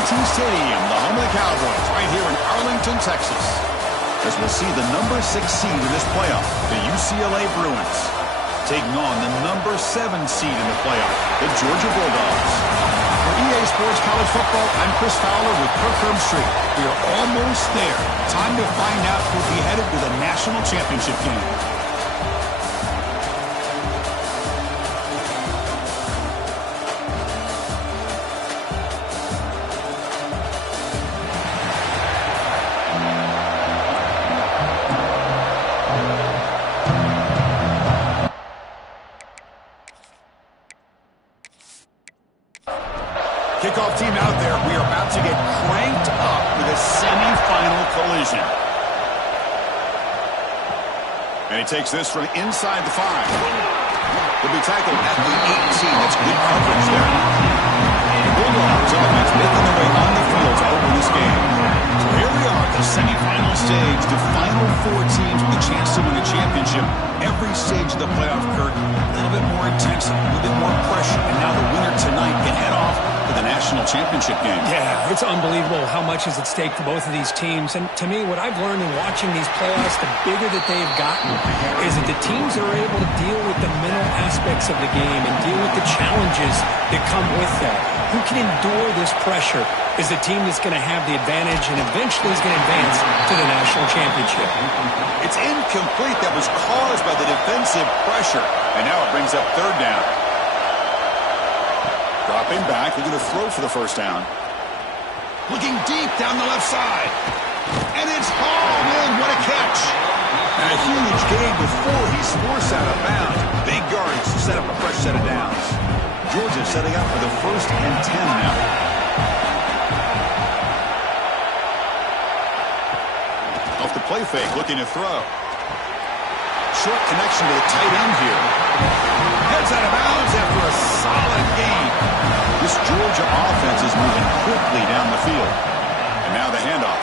Stadium, the home of the Cowboys, right here in Arlington, Texas. As we'll see the number 6 seed in this playoff, the UCLA Bruins, taking on the number 7 seed in the playoff, the Georgia Bulldogs. For EA Sports College Football, I'm Chris Fowler with Kirk Herbstreit. We are almost there. Time to find out who'll be headed to the national championship game. Kickoff team out there. We are about to get cranked up with a semifinal collision. And he takes this from inside the 5. He'll be tackled at the 18. That's good coverage there. The Bulldogs offense making their way on the field to open this game. So here we are, the semifinal stage. The final 4 teams with a chance to win the championship. Every stage of the playoff, Kirk, a little bit more intensity, a little bit more pressure. And now the winner tonight can head off to the national championship game. Yeah, it's unbelievable how much is at stake for both of these teams. And to me, what I've learned in watching these playoffs, the bigger that they've gotten, is that the teams that are able to deal with the mental aspects of the game and deal with the challenges that come with that. Who can endure this pressure is the team that's going to have the advantage and eventually is going to advance to the national championship. It's incomplete. That was caused by the defensive pressure. And now it brings up 3rd down. Dropping back, looking to throw for the 1st down. Looking deep down the left side. And it's hauled in. What a catch. And a huge gain before he's forced out of bounds. Big yardage to set up a fresh set of downs. Georgia setting up for the 1st and 10 now. Off the play fake, looking to throw. Short connection to the tight end here. Heads out of bounds after a solid gain. This Georgia offense is moving quickly down the field. And now the handoff.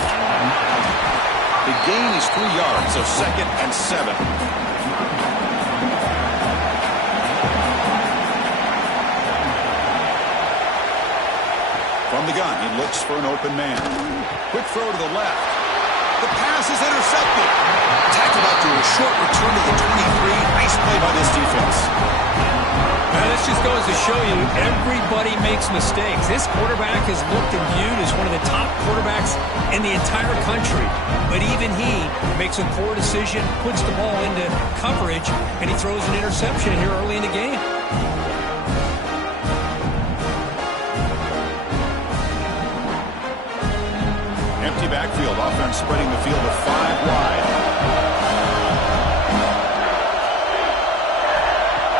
The gain is 3 yards, so 2nd and 7. From the gun, he looks for an open man. Quick throw to the left. The pass is intercepted. Tackled out to a short return to the 23. Nice play by this defense. Now, this just goes to show you everybody makes mistakes. This quarterback is looked and viewed as one of the top quarterbacks in the entire country. But even he makes a poor decision, puts the ball into coverage, and he throws an interception here early in the game. Empty backfield, offense spreading the field to 5 wide.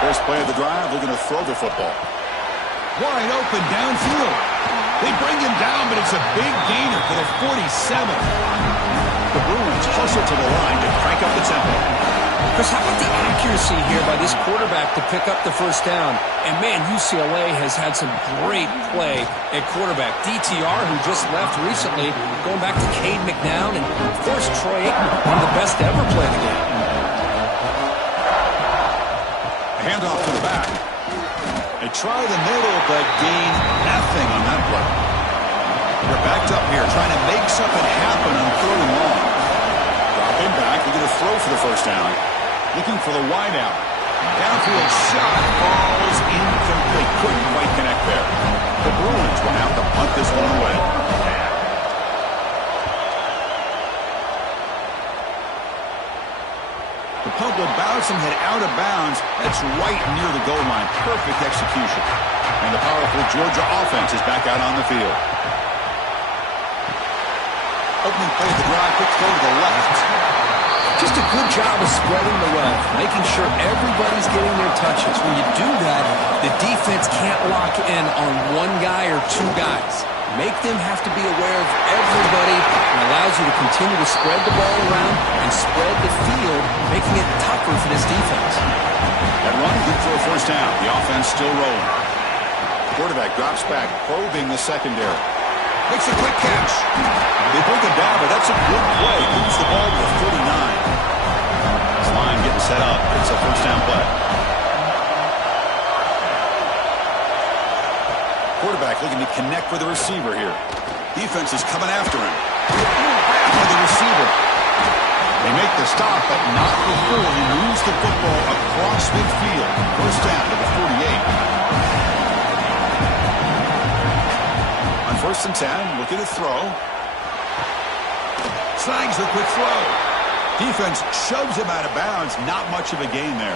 First play of the drive, looking to throw the football. Wide open downfield. They bring him down, but it's a big gainer for the 47. The Bruins hustle to the line to crank up the tempo. Chris, how about the accuracy here by this quarterback to pick up the 1st down? And, man, UCLA has had some great play at quarterback. DTR, who just left recently, going back to Cade McNown, and, of course, Troy Aikman, one of the best to ever play the game. Handoff to the back. They try the middle, but gain nothing on that play. They're backed up here, trying to make something happen on 3rd and long. Dropping back, looking to throw for the 1st down. Looking for the wideout. Downfield shot falls incomplete. Couldn't quite connect there. The Bruins will have to punt this one away. The punt will bounce and head out of bounds. That's right near the goal line. Perfect execution. And the powerful Georgia offense is back out on the field. Opening play of the drive, quick throw to the left. Just a good job of spreading the wealth, making sure everybody's getting their touches. When you do that, the defense can't lock in on one guy or 2 guys. Make them have to be aware of everybody, and allows you to continue to spread the ball around and spread the field, making it tougher for this defense. That run, good for a 1st down. The offense still rolling. Quarterback drops back, probing the secondary. Makes a quick catch. They break it down, but that's a good play. Moves the ball to the 49. This line getting set up. It's a 1st down play. quarterback looking to connect with the receiver here. Defense is coming after him. With the receiver. They make the stop, but not before he moves the football across midfield. First down to the 48. On 1st and 10, looking to throw. Snags the quick throw. Defense shoves him out of bounds. Not much of a gain there.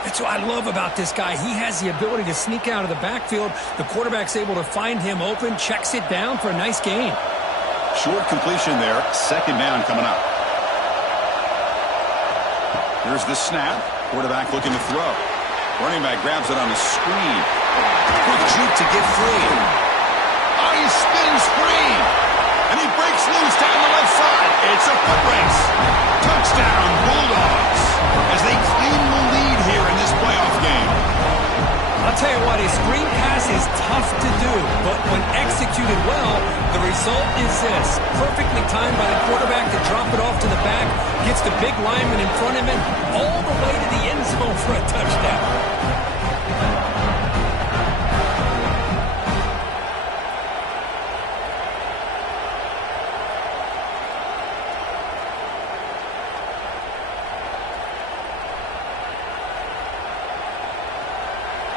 That's what I love about this guy. He has the ability to sneak out of the backfield. The quarterback's able to find him open, checks it down for a nice gain. Short completion there. 2nd down coming up. Here's the snap. Quarterback looking to throw. Running back grabs it on the screen. Quick juke to get free. Oh, he spins free. And he breaks loose down the left side. It's a foot race. Touchdown, Bulldogs, as they claim the lead here in this playoff game. I'll tell you what, a screen pass is tough to do, but when executed well, the result is this. Perfectly timed by the quarterback to drop it off to the back, gets the big lineman in front of him, all the way to the end zone for a touchdown.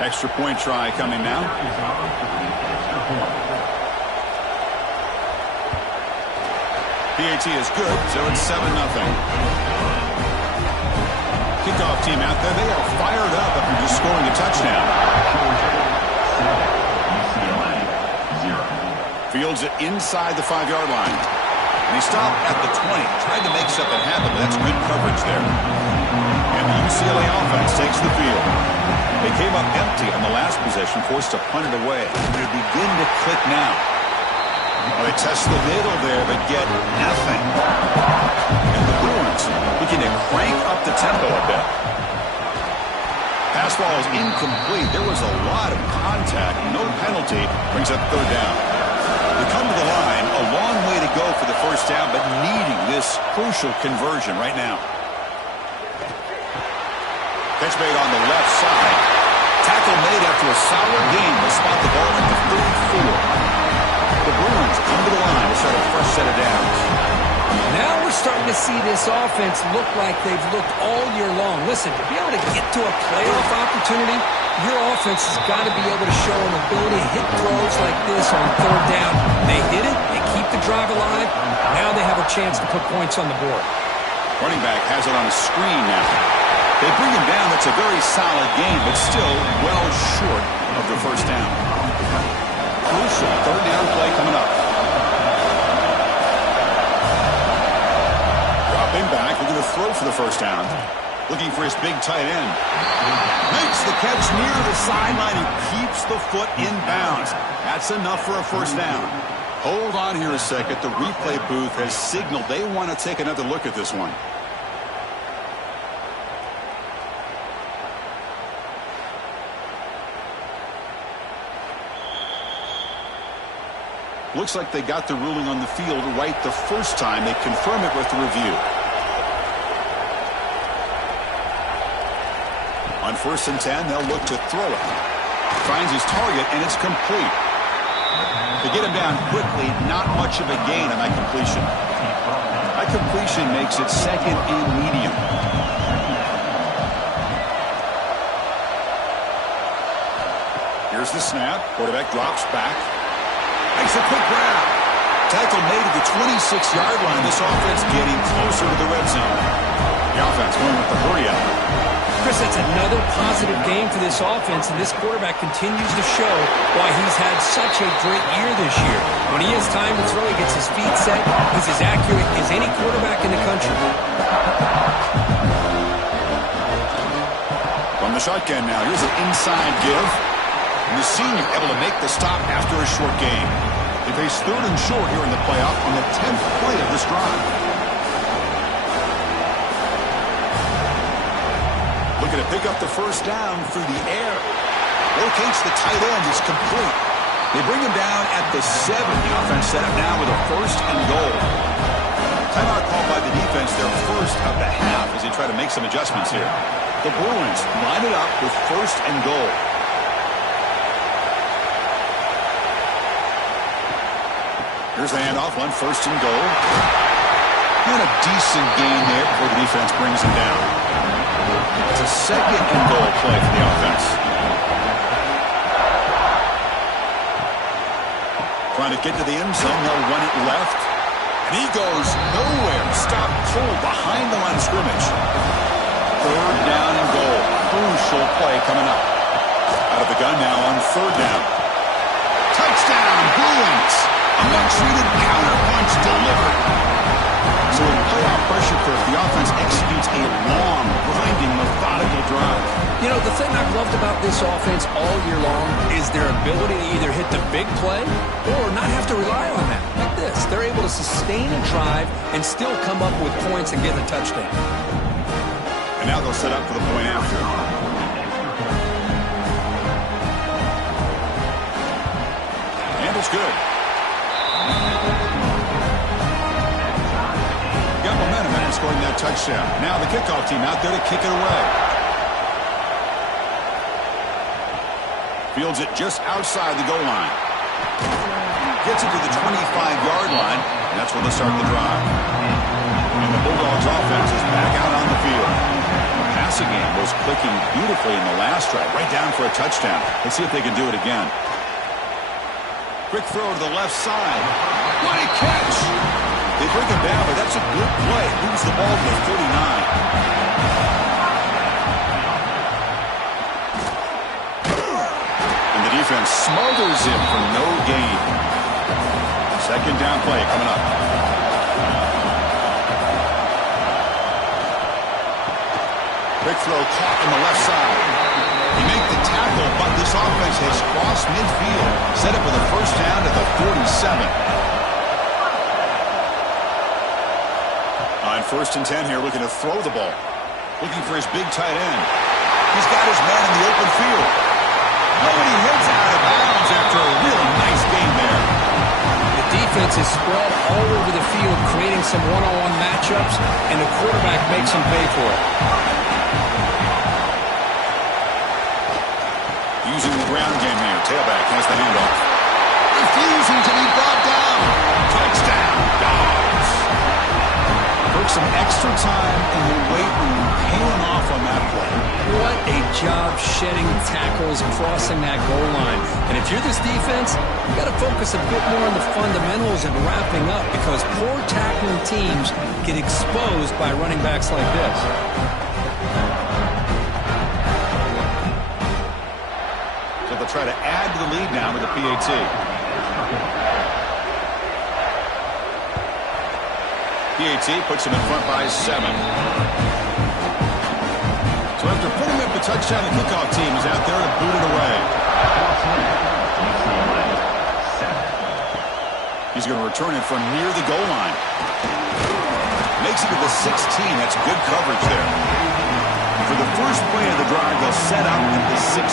Extra point try coming now. PAT is good, so it's 7-0. Kickoff team out there. They are fired up after just scoring a touchdown. Fields it inside the 5-yard line. And he stopped at the 20. Tried to make something happen, but that's good coverage there. And the UCLA offense takes the field. They came up empty on the last possession, forced to punt it away. They begin to click now. Well, they test the middle there, but get nothing. And the Bruins looking to crank up the tempo a bit. Pass ball is incomplete. There was a lot of contact. No penalty. Brings up 3rd down. They come to the line. A long way to go for the 1st down, but needing this crucial conversion right now. Catch made on the left side. Tackle made after a solid gain. They'll spot the ball at the 34. The Bruins come to the line to start a fresh set of downs. Now we're starting to see this offense look like they've looked all year long. Listen, to be able to get to a playoff opportunity, your offense has got to be able to show an ability to hit throws like this on 3rd down. They hit it. They keep the drive alive. Now they have a chance to put points on the board. Running back has it on a screen now. They bring him down. That's a very solid game, but still well short of the 1st down. Crucial 3rd down play coming up. Dropping back, looking to throw for the 1st down. Looking for his big tight end. Makes the catch near the sideline and keeps the foot in bounds. That's enough for a 1st down. Hold on here a second. The replay booth has signaled they want to take another look at this one. Looks like they got the ruling on the field right the first time. They confirm it with the review. On 1st and 10, they'll look to throw it. Finds his target, and it's complete. To get him down quickly, not much of a gain on that completion. That completion makes it 2nd and medium. Here's the snap. Quarterback drops back. Makes a quick grab. Tackle made at the 26-yard line. This offense getting closer to the red zone. The offense going with the hurry-up. Chris, that's another positive game for this offense, and this quarterback continues to show why he's had such a great year this year. When he has time to throw, he gets his feet set. He's as accurate as any quarterback in the country. From the shotgun now, here's an inside give. And the senior able to make the stop after a short game. They face 3rd and short here in the playoff on the 10th play of this drive. Looking to pick up the 1st down through the air. Locates the tight end. It's complete. They bring him down at the 7. The offense set up now with a 1st and goal. Timeout called by the defense, their 1st of the half as they try to make some adjustments here. The Bruins line it up with 1st and goal. Here's the handoff on 1st and goal. And a decent gain there before the defense brings him down. It's a 2nd and goal play for the offense. Trying to get to the end zone. They'll run it left. And he goes nowhere. Stop cold behind the line of scrimmage. 3rd down and goal. Crucial play coming up. Out of the gun now on 3rd down. Touchdown, Bruins. A well-treated counterpunch delivered. So in playoff pressure curve, the offense executes a long, grinding, methodical drive. You know, the thing I've loved about this offense all year long is their ability to either hit the big play or not have to rely on that. Like this. They're able to sustain a drive and still come up with points and get a touchdown. And now they'll set up for the point after. Handles good. Got momentum after scoring that touchdown. Now the kickoff team out there to kick it away. Fields it just outside the goal line. Gets it to the 25-yard line, and that's where they'll start the drive. And the Bulldogs offense is back out on the field. The passing game was clicking beautifully in the last drive, right down for a touchdown. Let's see if they can do it again. Quick throw to the left side. What a catch! They bring him down, but that's a good play. Moves the ball to the 39. Defense smothers him for no gain. 2nd down play coming up. Quick throw caught on the left side. He made the tackle, but this offense has crossed midfield. Set up with a 1st down at the 47. On 1st and 10 here, looking to throw the ball. Looking for his big tight end. He's got his man in the open field. Oh, and he heads out of bounds after a really nice game there. The defense is spread all over the field, creating some one-on-one matchups, and the quarterback makes him pay for it. Using the ground game here. Tailback has the handoff. Refusing to be brought down. Touchdown, Dogs. Took some extra time in the weight room paying off on that play. What a job shedding tackles, crossing that goal line. And if you're this defense, you got to focus a bit more on the fundamentals and wrapping up, because poor tackling teams get exposed by running backs like this. So they'll try to add to the lead now with the PAT. PAT puts him in front by 7. So after putting up the touchdown, the kickoff team is out there to boot it away. He's going to return it from near the goal line. Makes it to the 16. That's good coverage there. For the first play of the drive, they'll set up at the 16.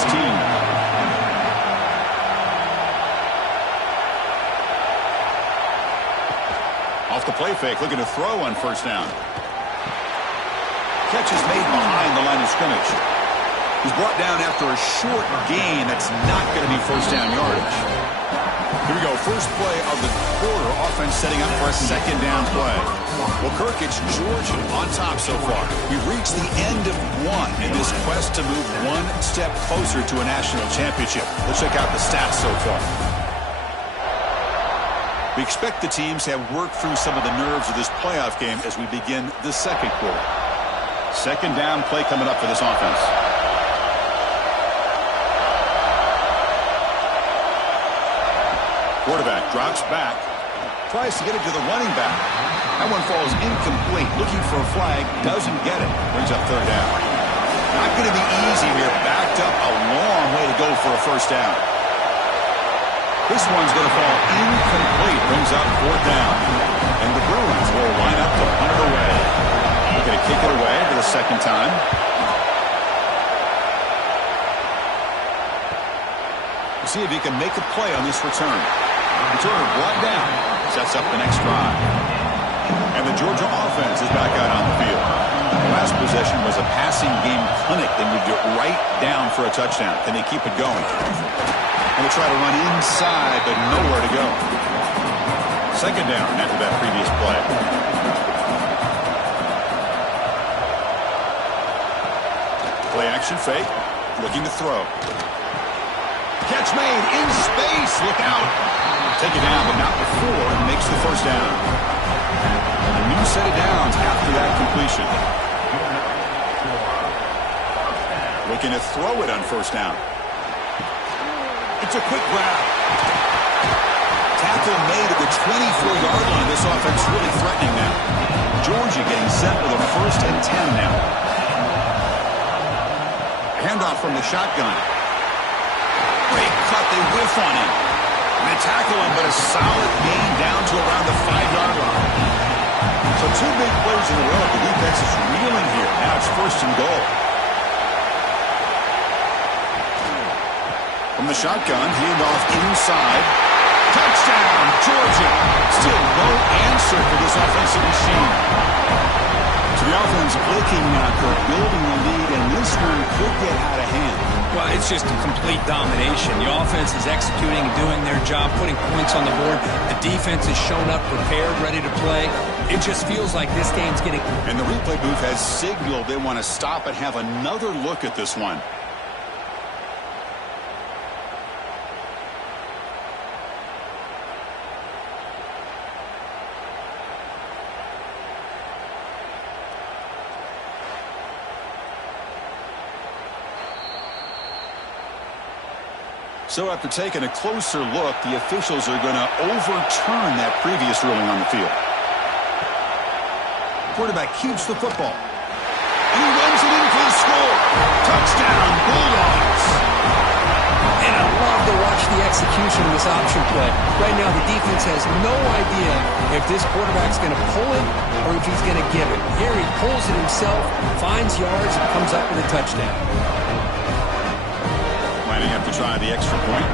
Off the play fake, looking to throw on 1st down. Catch is made behind the line of scrimmage. He's brought down after a short gain. That's not going to be 1st down yardage. Here we go, first play of the quarter. Offense setting up for a 2nd down play. Well, Kirk, it's Georgia on top so far. We've reached the end of one in this quest to move one step closer to a national championship. Let's check out the stats so far. We expect the teams to have worked through some of the nerves of this playoff game as we begin the 2nd quarter. 2nd down play coming up for this offense. Quarterback drops back. Tries to get it to the running back. That one falls incomplete. Looking for a flag. Doesn't get it. Brings up 3rd down. Not going to be easy here. Backed up a long way to go for a 1st down. This one's going to fall incomplete. Brings up 4th down. And the Bruins will line up to punt it away. They're going to kick it away for the 2nd time. We'll see if he can make a play on this return. Returner brought down. Sets up the next drive. And the Georgia offense is back out on the field. The last possession was a passing game clinic. They moved it right down for a touchdown. Can they keep it going? And they try to run inside, but nowhere to go. Second down after that previous play. Play action fake. Looking to throw. Catch made in space. Look out. Take it down, but not before it makes the first down. A new set of downs after that completion. Looking to throw it on first down. It's a quick grab. Tackle made at the 24-yard line. This offense really threatening now. Georgia getting set with a 1st and 10 now. Handoff from the shotgun. Great cut. They whiff on him. They tackle him, but a solid gain down to around the 5-yard line. So 2 big plays in a row. The defense is reeling here. Now it's 1st and goal. From the shotgun, handoff inside. Touchdown, Georgia. Still no answer for this offensive machine. So the offense looking for building the lead, and this one could get out of hand. Well, it's just a complete domination. The offense is executing and doing their job, putting points on the board. The defense has shown up prepared, ready to play. It just feels like this game's getting... And the replay booth has signaled they want to stop and have another look at this one. So after taking a closer look, the officials are going to overturn that previous ruling on the field. Quarterback keeps the football. And he runs it in for the score. Touchdown, Bulldogs. And I love to watch the execution of this option play. Right now, the defense has no idea if this quarterback's going to pull it or if he's going to give it. Here he pulls it himself, finds yards, and comes up with a touchdown. Planning up to try the extra point.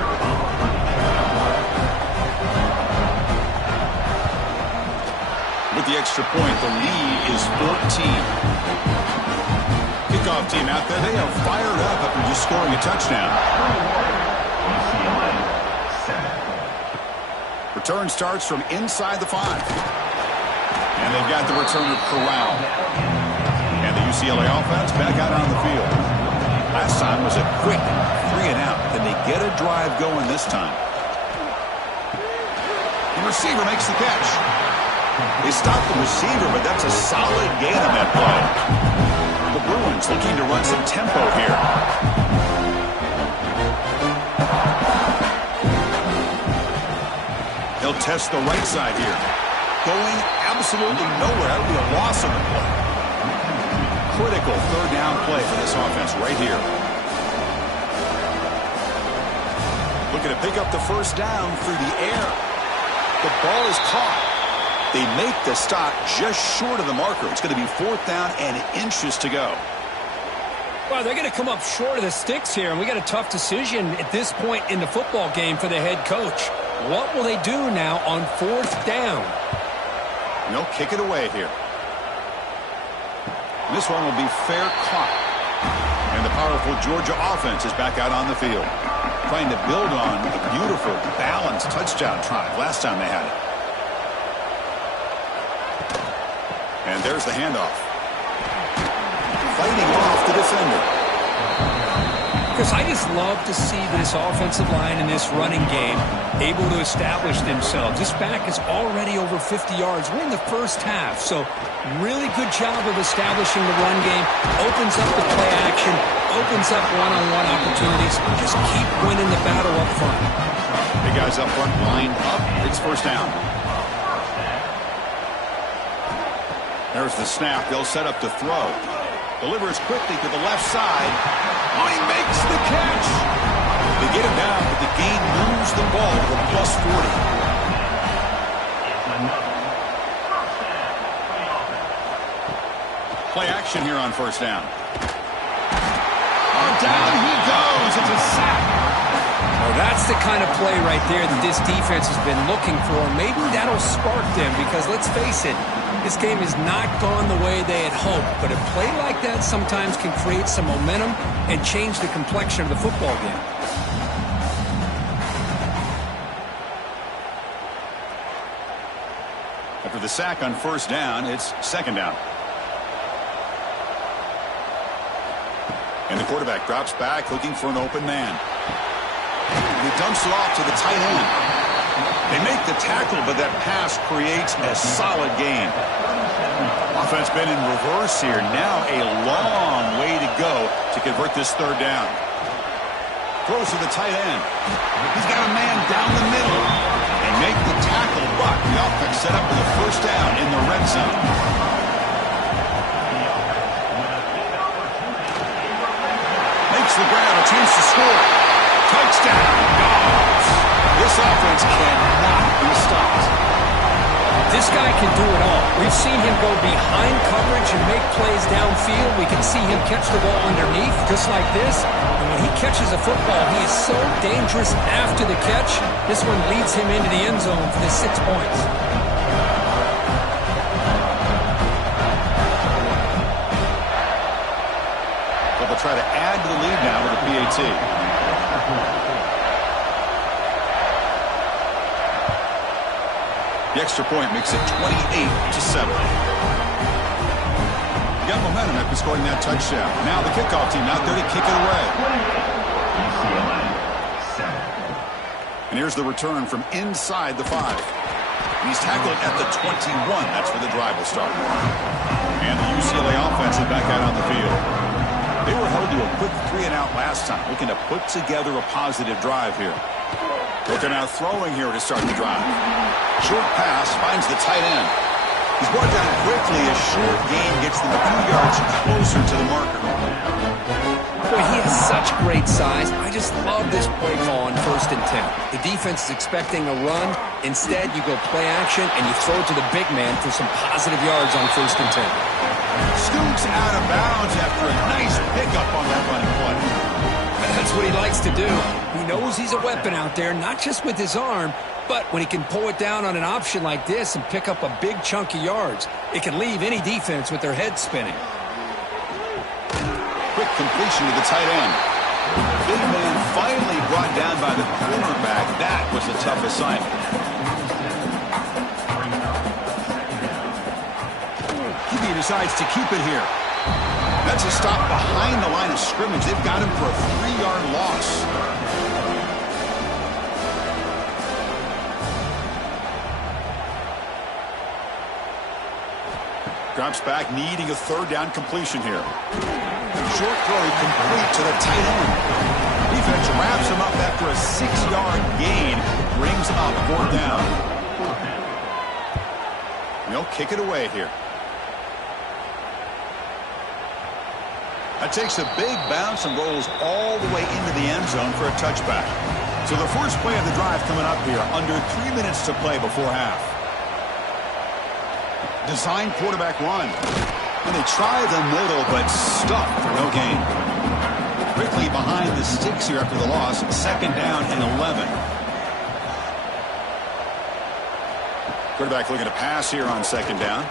With the extra point, the lead is 14. Kickoff team out there, they are fired up after just scoring a touchdown. Return starts from inside the 5. And they've got the returner corralled. And the UCLA offense back out on the field. Last time was a quick 3-and-out. Can they get a drive going this time? The receiver makes the catch. They stop the receiver, but that's a solid gain on that play. The Bruins looking to run some tempo here. They'll test the right side here. Going absolutely nowhere. That would be a loss on the play. Critical 3rd down play for this offense right here. Looking to pick up the 1st down through the air. The ball is caught. They make the stop just short of the marker. It's going to be 4th down and inches to go. Well, they're going to come up short of the sticks here, and we got a tough decision at this point in the football game for the head coach. What will they do now on 4th down? No, kick it away here. This one will be fair caught. And the powerful Georgia offense is back out on the field, trying to build on a beautiful, balanced touchdown drive last time they had it. And there's the handoff. Fighting off the defender. Chris, I just love to see this offensive line in this running game able to establish themselves. This back is already over 50 yards. We're in the first half, so really good job of establishing the run game. Opens up the play action, opens up one-on-one opportunities. Just keep winning the battle up front. The guys up front lined up. It's 1st down. There's the snap. They'll set up to throw. Delivers quickly to the left side. Oh, he makes the catch. They get him down, but the gain moves the ball to plus 40. Play action here on 1st down. Oh, down he goes. It's a sack. Well, that's the kind of play right there that this defense has been looking for. Maybe that'll spark them because, let's face it, this game has not gone the way they had hoped. But a play like that sometimes can create some momentum and change the complexion of the football game. After the sack on first down, it's second down. And the quarterback drops back looking for an open man. He dumps it off to the tight end. They make the tackle, but that pass creates a solid gain. Offense been in reverse here. Now a long way to go to convert this third down. Throws to the tight end. He's got a man down the middle. They make the tackle, but the offense set up for the first down in the red zone. Makes the grab, a chance to score. Touchdown, Dogs. This offense cannot be stopped. This guy can do it all. We've seen him go behind coverage and make plays downfield. We can see him catch the ball underneath, just like this. And when he catches a football, he is so dangerous after the catch. This one leads him into the end zone for the 6 points. But they'll try to add to the lead now with a PAT. The extra point makes it 28-7. You got momentum after scoring that touchdown. Now the kickoff team out there to kick it away. And here's the return from inside the 5. He's tackled at the 21. That's where the drive will start. And the UCLA offense is back out on the field. They were held to a quick 3-and-out last time, looking to put together a positive drive here. Looking out throwing here to start the drive. Short pass finds the tight end. He's brought down quickly. A short gain gets them a few yards closer to the marker. Boy, he has such great size. I just love this play call on 1st and 10. The defense is expecting a run. Instead, you go play action, and you throw it to the big man for some positive yards on 1st and 10. Scoots out of bounds after a nice pickup on that running play. That's what he likes to do. He knows he's a weapon out there, not just with his arm, but when he can pull it down on an option like this and pick up a big chunk of yards, it can leave any defense with their head spinning. Quick completion to the tight end. Big man finally brought down by the cornerback. That was a tough assignment. QB decides to keep it here. That's a stop behind the line of scrimmage. They've got him for a 3-yard loss. Drops back, needing a third down completion here. Short throw complete to the tight end. Defense wraps him up after a 6-yard gain. Brings up 4th down. They'll kick it away here. That takes a big bounce and rolls all the way into the end zone for a touchback. So the first play of the drive coming up here, under 3 minutes to play before half. Design quarterback run. And they try the middle, but stuffed for no gain. Quickly behind the sticks here after the loss. 2nd down and 11. Quarterback looking to pass here on 2nd down.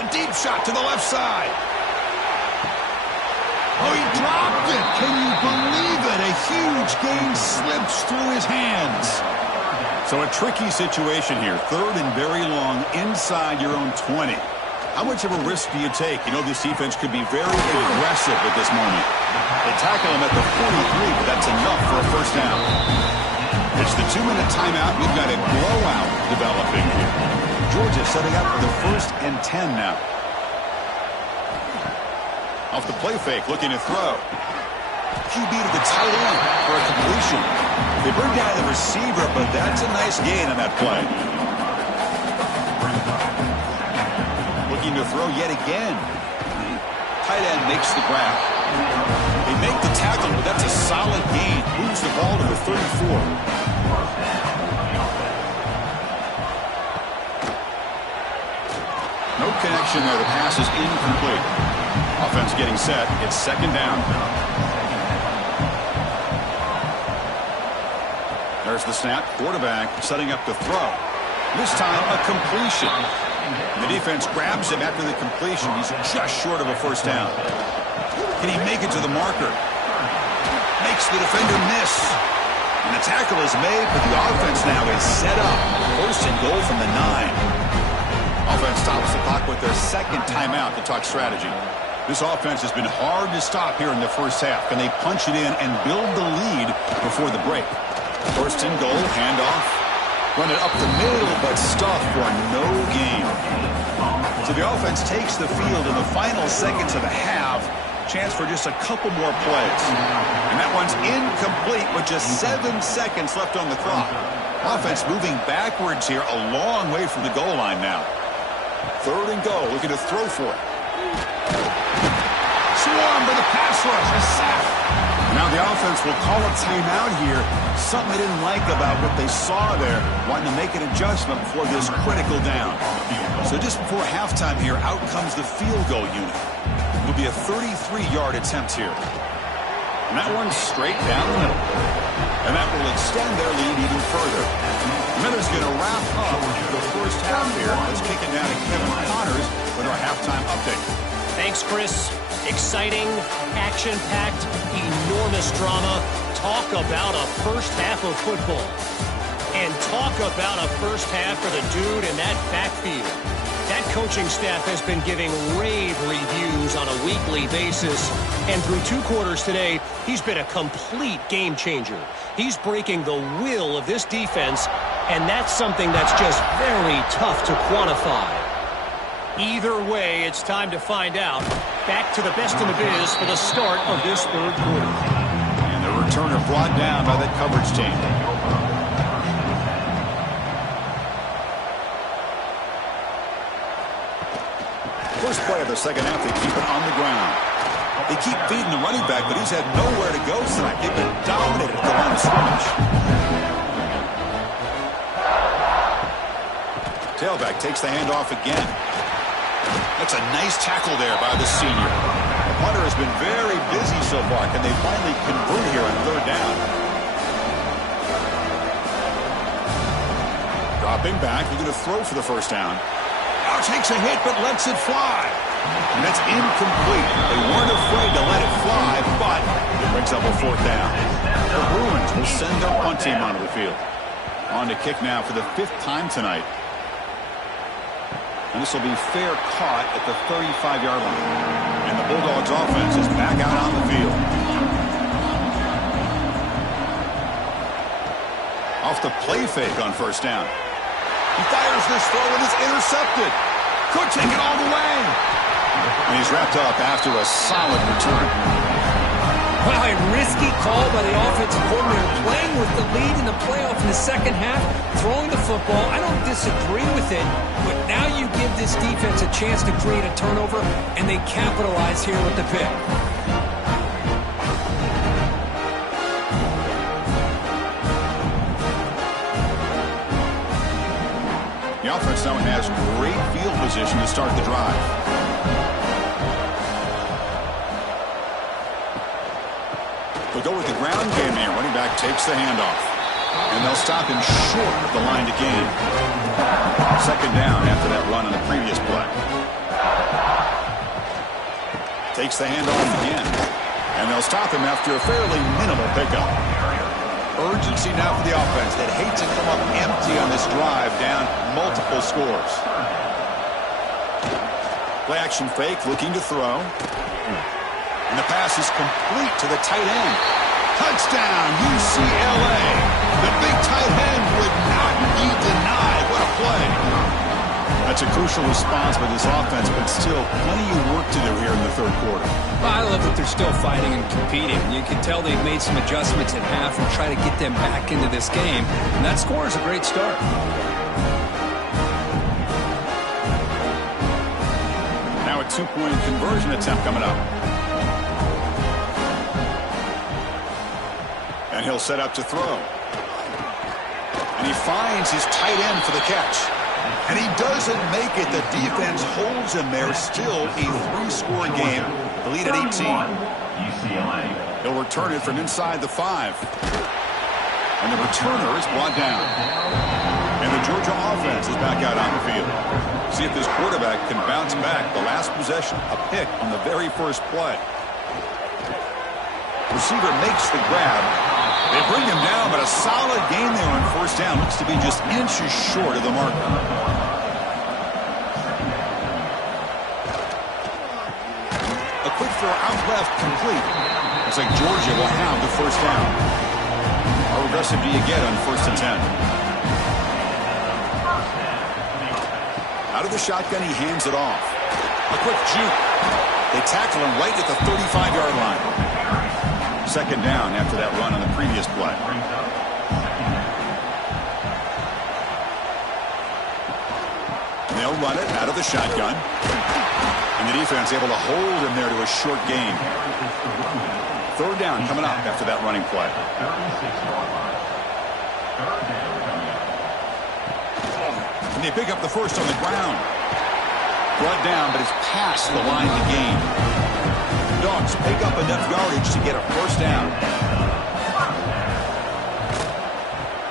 A deep shot to the left side. Oh, he dropped it. Can you believe it? A huge gain slips through his hands. So a tricky situation here. 3rd and very long inside your own 20. How much of a risk do you take? You know this defense could be very aggressive at this moment. They tackle him at the 43, but that's enough for a first down. It's the 2-minute timeout. We've got a blowout developing here. Georgia setting up for the 1st and 10 now. Off the play fake, looking to throw. QB to the tight end for a completion. They bring down the receiver, but that's a nice gain on that play. Looking to throw yet again. Tight end makes the grab. They make the tackle, but that's a solid gain. Moves the ball to the 34. No connection there. The pass is incomplete. Offense getting set. It's 2nd down. There's the snap. Quarterback setting up the throw. This time a completion. The defense grabs him after the completion. He's just short of a first down. Can he make it to the marker? Makes the defender miss. And the tackle is made, but the offense now is set up. 1st and goal from the 9. offense stops the clock with their second timeout to talk strategy. This offense has been hard to stop here in the first half. Can they punch it in and build the lead before the break? First and goal, handoff. Run it up the middle, but stuffed for no gain. So the offense takes the field in the final seconds of the half. Chance for just a couple more plays. And that one's incomplete with just 7 seconds left on the clock. Offense moving backwards here, a long way from the goal line now. Third and goal, looking to throw for it. Swarmed by the pass rush, a sack. Now the offense will call a timeout here. Something they didn't like about what they saw there. Wanting to make an adjustment before this critical down. So just before halftime here, out comes the field goal unit. It'll be a 33-yard attempt here. And that one's straight down the middle. And that will extend their lead even further. Miller's going to wrap up the first half here. Let's kick it down to Kevin Connors with our halftime update. Thanks, Chris. Exciting, action-packed, enormous drama. Talk about a first half of football. And talk about a first half for the dude in that backfield. That coaching staff has been giving rave reviews on a weekly basis. And through 2 quarters today, he's been a complete game changer. He's breaking the will of this defense, and that's something that's just very tough to quantify. Either way, it's time to find out. Back to the best in the biz for the start of this third quarter. And the returner brought down by that coverage team. First play of the second half, they keep it on the ground. They keep feeding the running back, but he's had nowhere to go tonight. They've been dominated at the line of scrimmage. Tailback takes the handoff again. That's a nice tackle there by the senior. The punter has been very busy so far. Can they finally convert here on third down? Dropping back, looking to throw for the first down. Now takes a hit, but lets it fly. And that's incomplete. They weren't afraid to let it fly, but it brings up a fourth down. The Bruins will send their punt team onto the field. On to kick now for the 5th time tonight. And this will be fair caught at the 35-yard line. And the Bulldogs offense is back out on the field. Off the play fake on first down. He fires this throw and is intercepted. Could take it all the way. And he's wrapped up after a solid return. Wow, a risky call by the offensive coordinator, playing with the lead in the playoff in the second half, throwing the football. I don't disagree with it, but now you give this defense a chance to create a turnover, and they capitalize here with the pick. The offense now has great field position to start the drive. They'll go with the ground game here. Running back takes the handoff. And they'll stop him short of the line to gain. Second down after that run on the previous play. Takes the handoff again. And they'll stop him after a fairly minimal pickup. Urgency now for the offense that hates to come up empty on this drive, down multiple scores. Play action fake, looking to throw. And the pass is complete to the tight end. Touchdown, UCLA. The big tight end would not be denied. What a play. That's a crucial response by this offense, but still plenty of work to do here in the third quarter. Well, I love that they're still fighting and competing. You can tell they've made some adjustments at half and try to get them back into this game. And that score is a great start. Now a 2-point conversion attempt coming up. And he'll set up to throw. And he finds his tight end for the catch. And he doesn't make it. The defense holds him there. Still a 3-score game. The lead at 18. He'll return it from inside the 5. And the returner is brought down. And the Georgia offense is back out on the field. See if this quarterback can bounce back. The last possession, a pick on the very first play. Receiver makes the grab. They bring him down, but a solid game there on first down. Looks to be just inches short of the marker. throw out left complete. Looks like Georgia will have the first down. How aggressive do you get on 1st and 10? Out of the shotgun, he hands it off. A quick juke. They tackle him right at the 35-yard line. 2nd down after that run on the previous play. And they'll run it out of the shotgun. And the defense able to hold him there to a short gain. 3rd down coming up after that running play. And they pick up the first on the ground. Brought down, but it's past the line to gain. Dogs pick up enough yardage to get a first down.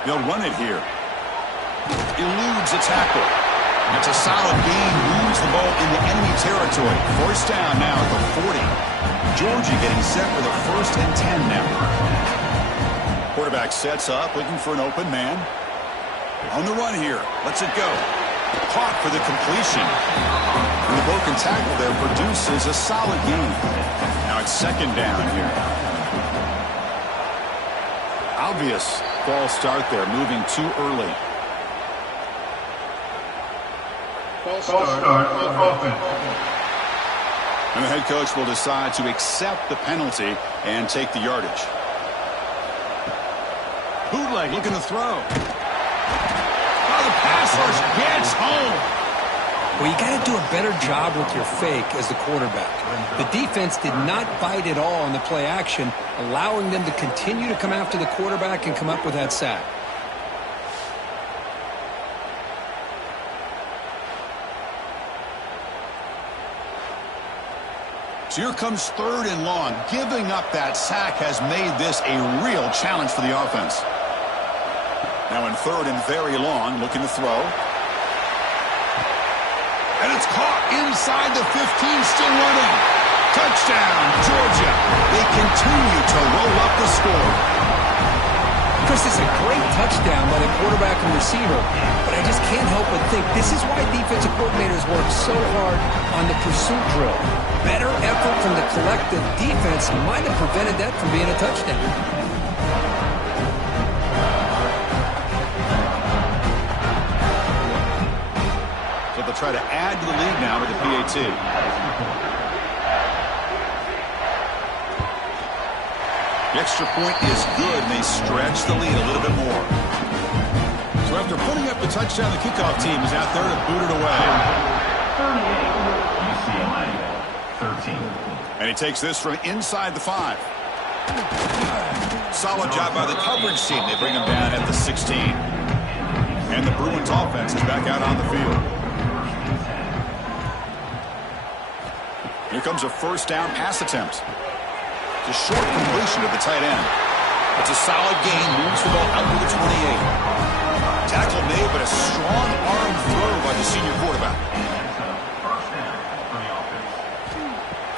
They'll run it here. Eludes a tackle. That's a solid gain. Moves the ball into enemy territory. First down now at the 40. Georgia getting set for the 1st and 10 now. Quarterback sets up, looking for an open man. On the run here. Lets it go. Caught for the completion. And the broken tackle there produces a solid gain. Now it's 2nd down here. Obvious false start there, moving too early. False start on offense. And the head coach will decide to accept the penalty and take the yardage. Bootleg looking to throw. Oh, the pass rush gets home. Well, you got to do a better job with your fake as the quarterback. The defense did not bite at all on the play action, allowing them to continue to come after the quarterback and come up with that sack. So here comes 3rd and long. Giving up that sack has made this a real challenge for the offense. Now in 3rd and very long, looking to throw. And it's caught inside the 15, still running. Touchdown, Georgia. They continue to roll up the score. Chris, it's a great touchdown by the quarterback and receiver, but I just can't help but think this is why defensive coordinators work so hard on the pursuit drill. Better effort from the collective defense might have prevented that from being a touchdown. So they'll try to add to the lead now with the PAT. The extra point is good, and they stretch the lead a little bit more. So after putting up the touchdown, the kickoff team is out there to boot it away. 38, UCLA, 13. And he takes this from inside the 5. Solid job by the coverage team. They bring him down at the 16. And the Bruins offense is back out on the field. Here comes a first down pass attempt. It's a short completion of the tight end. It's a solid gain. Moves the ball out to the 28. Tackle made, but a strong arm throw by the senior quarterback.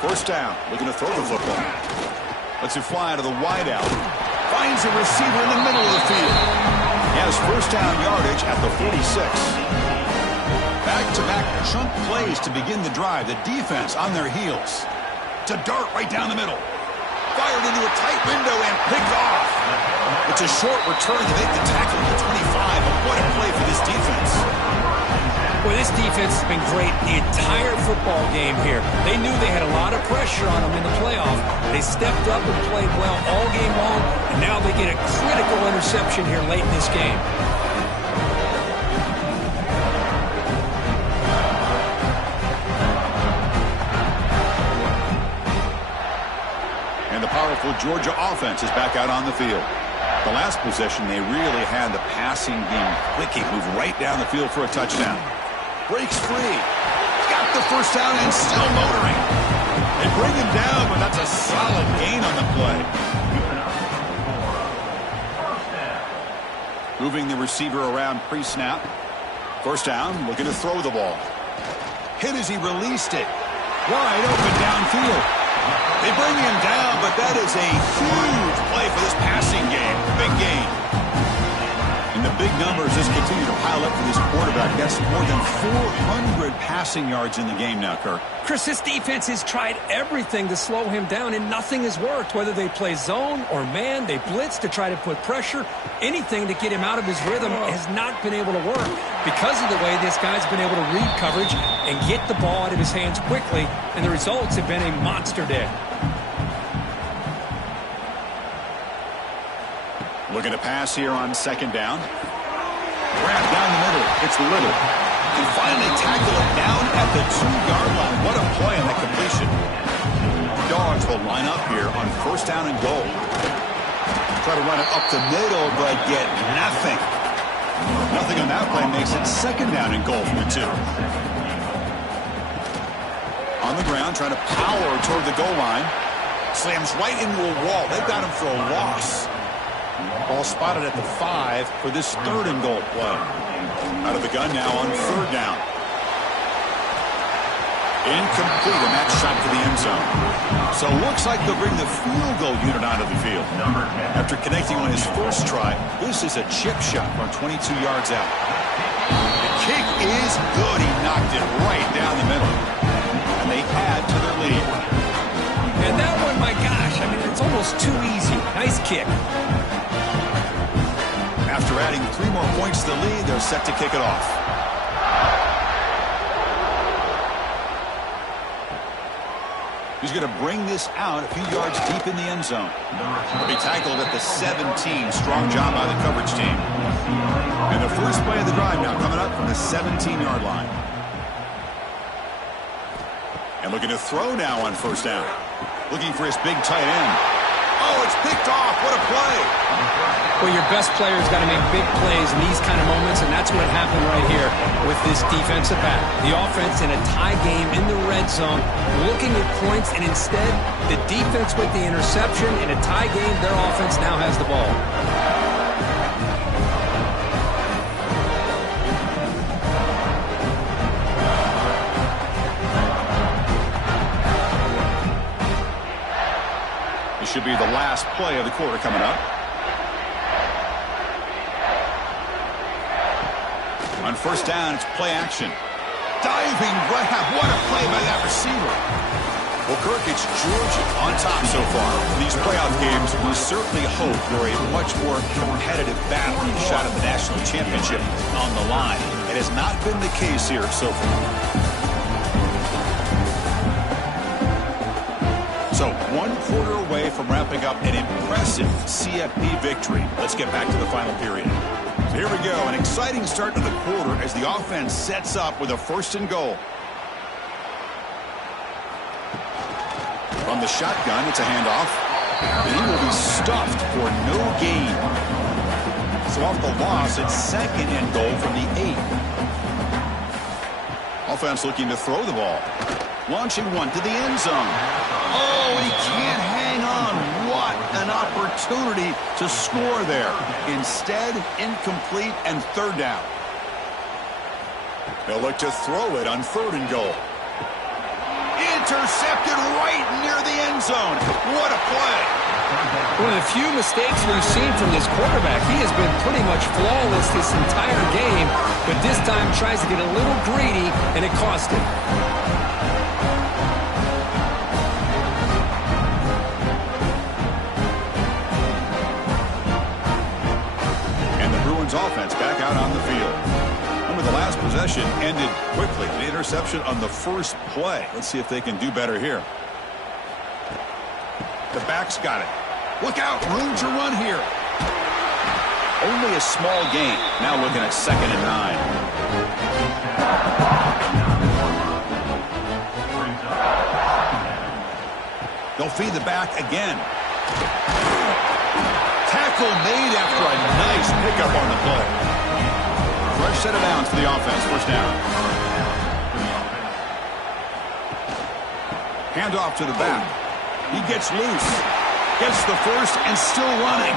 First down. Looking to throw the football. Lets it fly to the wideout. Finds a receiver in the middle of the field. He has first down yardage at the 46. Back-to-back chunk plays to begin the drive. The defense on their heels. To dart right down the middle. Fired into a tight window and picked off. It's a short return to make the tackle at the 25, but what a play for this defense. Well, this defense has been great the entire football game here. They knew they had a lot of pressure on them in the playoff. They stepped up and played well all game long, and now they get a critical interception here late in this game. The powerful Georgia offense is back out on the field. The last possession, they really had the passing game clicking, move right down the field for a touchdown. Breaks free. Got the first down and still motoring. They bring him down, but that's a solid gain on the play. Moving the receiver around pre-snap. First down, looking to throw the ball. Hit as he released it. Wide open downfield. They bring him down, but that is a huge play for this passing game. Big gain. And And the big numbers just continue to pile up for this quarterback. That's more than 400 passing yards in the game now, Kirk. Chris, this defense has tried everything to slow him down, and nothing has worked. Whether they play zone or man, they blitz to try to put pressure. Anything to get him out of his rhythm has not been able to work because of the way this guy's been able to read coverage and get the ball out of his hands quickly, and the results have been a monster day. Looking to pass here on second down. Wrap down the middle. It's Little. And finally tackle it down at the 2-yard line. What a play on that completion. Dogs will line up here on first down and goal. Try to run it up the middle, but get nothing. Nothing on that play makes it second down and goal from the 2. On the ground, trying to power toward the goal line. Slams right into a wall. They've got him for a loss. Ball spotted at the 5 for this third and goal play. Out of the gun now on third down. Incomplete, and that shot to the end zone. So it looks like they'll bring the field goal unit onto the field. After connecting on his first try, this is a chip shot from 22 yards out. The kick is good. He knocked it right down the middle. And they add to their lead. And that one, my gosh, I mean, it's almost too easy. Nice kick. After adding 3 more points to the lead, they're set to kick it off. He's going to bring this out a few yards deep in the end zone. He'll be tackled at the 17. Strong job by the coverage team. And the first play of the drive now coming up from the 17-yard line. And looking to throw now on first down. Looking for his big tight end. Oh, it's picked off. What a play. Well, your best player's got to make big plays in these kind of moments, and that's what happened right here with this defensive back. The offense in a tie game in the red zone, looking at points, and instead, the defense with the interception. In a tie game, their offense now has the ball. Should be the last play of the quarter coming up. On first down, it's play action. Diving grab. What a play by that receiver. Well, Kirk, it's Georgia on top so far. In these playoff games, we certainly hope for a much more competitive battle. A shot at the national championship on the line. It has not been the case here so far. So, 1 quarter away from wrapping up an impressive CFP victory. Let's get back to the final period. So here we go, an exciting start to the quarter as the offense sets up with a first and goal. From the shotgun, it's a handoff. And he will be stuffed for no gain. So off the loss, it's second and goal from the 8. Offense looking to throw the ball. Launching one to the end zone. Oh, he can't hang on. What an opportunity to score there. Instead, incomplete and third down. They'll look to throw it on third and goal. Intercepted right near the end zone. What a play. One of the few mistakes we've seen from this quarterback. He has been pretty much flawless this entire game, but this time tries to get a little greedy, and it cost him. Offense back out on the field. Remember, the last possession ended quickly. The interception on the first play. Let's see if they can do better here. The back's got it. Look out, room to run here. Only a small gain. Now looking at 2nd and 9. They'll feed the back again. Tackle made after a nice pickup on the play. Fresh set of downs for the offense. First down. Handoff to the back. He gets loose. Gets the first and still running.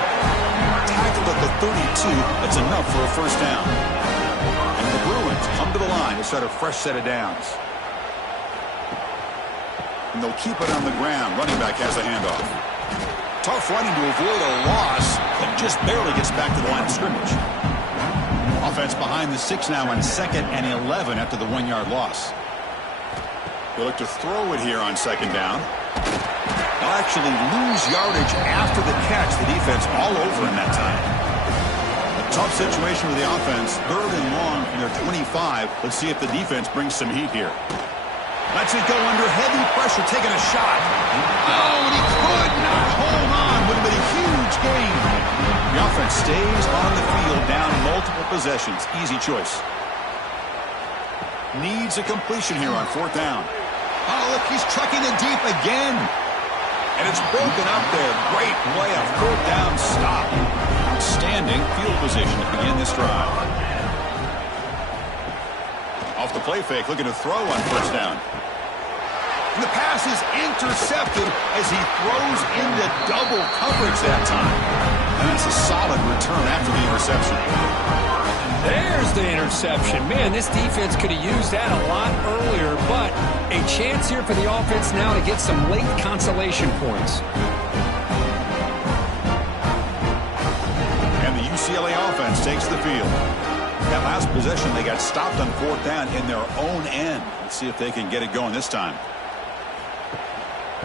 Tackled at the 32. That's enough for a first down. And the Bruins come to the line to start a fresh set of downs. And they'll keep it on the ground. Running back has a handoff. Tough running to avoid a loss, but just barely gets back to the line of scrimmage. Offense behind the 6 now on 2nd and 11 after the 1-yard loss. They look to throw it here on 2nd down. They'll actually lose yardage after the catch. The defense all over him that time. A tough situation with the offense. 3rd and long from their 25. Let's see if the defense brings some heat here. Lets it go under heavy pressure, taking a shot. Oh, and he could not hold on. Would have been a huge gain. The offense stays on the field, down multiple possessions. Easy choice. Needs a completion here on 4th down. Oh, look, he's trucking it deep again. And it's broken up there. Great play, a 4th down stop. Outstanding field position to begin this drive. Off the play fake, looking to throw on 1st down. And the pass is intercepted as he throws into double coverage that time. And that's a solid return after the interception. There's the interception. Man, this defense could have used that a lot earlier, but a chance here for the offense now to get some late consolation points. And the UCLA offense takes the field. That last possession, they got stopped on 4th down in their own end. Let's see if they can get it going this time.